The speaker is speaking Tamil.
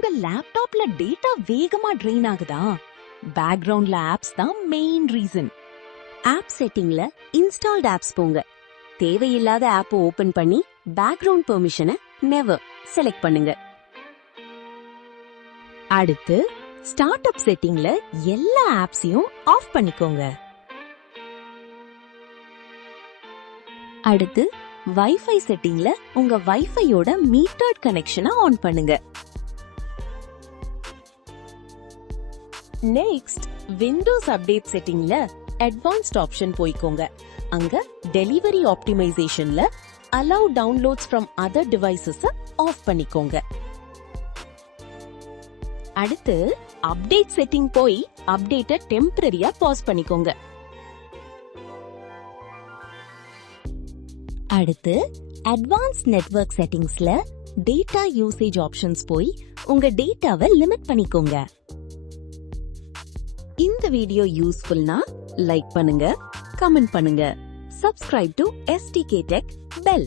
உங்க லேப்டாப்ல டேட்டா வேகமா ட்ரெயின் ஆகுதா? பேக்ரவுண்ட்ல ஆப்ஸ் தான் மெயின் ரீசன். ஆப் செட்டிங்ல இன்ஸ்டால்ட் ஆப்ஸ் போங்க. தேவையில்லாத ஆப் ஓபன் பண்ணி பேக்ரவுண்ட் பெர்மிஷனை நெவர் செலக்ட் பண்ணுங்க. அடுத்து ஸ்டார்ட் அப் செட்டிங்ல எல்லா ஆப்ஸையும் ஆஃப் பண்ணிக்கோங்க. அடுத்து வைஃபை செட்டிங்ல உங்க வைஃபையோட மீட்டர்ட் கனெக்ஷனை ஆன் பண்ணுங்க. நெக்ஸ்ட் விண்டோஸ் அப்டேட் செட்டிங்ல அட்வான்ஸ்ட் ஆப்ஷன் போய்க்கோங்க. அங்க டெலிவரி ஆப்டிமைசேஷன்ல allow downloads from other devices off பண்ணிக்கோங்க. அடுத்து அப்டேட் செட்டிங் போய் அப்டேட்ட டெம்பரரியா பாஸ் பண்ணிக்கோங்க. அடுத்து அட்வான்ஸ் நெட்வொர்க் செட்டிங்ஸ்ல டேட்டா யூசேஜ் ஆப்ஷன்ஸ் போய் உங்க டேட்டாவை லிமிட் பண்ணிக்கோங்க. இந்த வீடியோ யூஸ்ஃபுல்னா லைக் பண்ணுங்க, கமெண்ட் பண்ணுங்க, subscribe to STK Tech Bell.